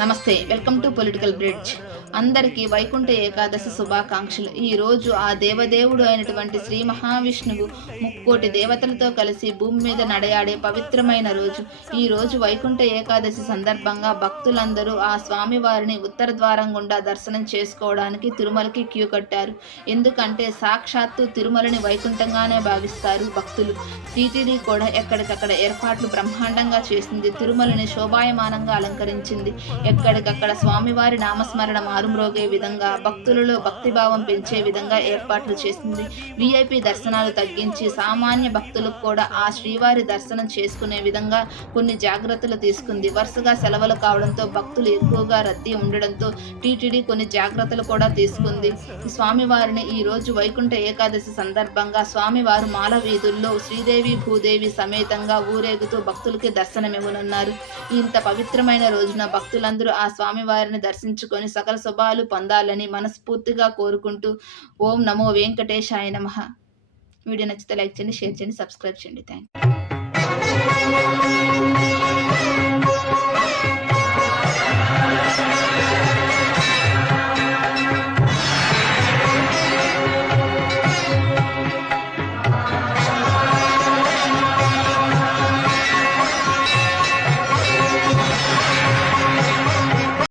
నమస్తే, welcome to political bridge. అందరికీ వైకుంఠ ఏకాదశి శుభాకాంక్షలు. ఈరోజు ఆ దేవదేవుడు అయినటువంటి శ్రీ మహావిష్ణువు ముక్కోటి దేవతలతో కలిసి భూమి మీద నడయాడే పవిత్రమైన రోజు. ఈ రోజు వైకుంఠ ఏకాదశి సందర్భంగా భక్తులందరూ ఆ స్వామివారిని ఉత్తర ద్వారం గుండా దర్శనం చేసుకోవడానికి తిరుమలకి క్యూ కట్టారు. ఎందుకంటే సాక్షాత్తు తిరుమలని వైకుంఠంగానే భావిస్తారు భక్తులు. టీటీడీ కూడా ఎక్కడికక్కడ ఏర్పాట్లు బ్రహ్మాండంగా చేసింది. తిరుమలని శోభాయమానంగా అలంకరించింది. ఎక్కడికక్కడ స్వామివారి నామస్మరణ మారుమ్రోగే విధంగా, భక్తులలో భక్తిభావం పెంచే విధంగా ఏర్పాట్లు చేసింది. విఐపి దర్శనాలు తగ్గించి సామాన్య భక్తులకు కూడా ఆ శ్రీవారి దర్శనం చేసుకునే విధంగా కొన్ని జాగ్రత్తలు తీసుకుంది. వరుసగా సెలవులు కావడంతో భక్తులు ఎక్కువగా రద్దీ ఉండడంతో టీటీడీ కొన్ని జాగ్రత్తలు కూడా తీసుకుంది. స్వామివారిని ఈ రోజు వైకుంఠ ఏకాదశి సందర్భంగా స్వామివారు మాల వీధుల్లో శ్రీదేవి భూదేవి సమేతంగా ఊరేగుతూ భక్తులకి దర్శనమివ్వనున్నారు. ఇంత పవిత్రమైన రోజున భక్తులందరూ ఆ స్వామివారిని దర్శించుకొని సకల శుభాలు పొందాలని మనస్ఫూర్తిగా కోరుకుంటూ ఓం నమో వెంకటేశాయ నమః. వీడియో నచ్చితే లైక్ చేయండి, షేర్ చేయండి, సబ్స్క్రైబ్ చేయండి. Thank you.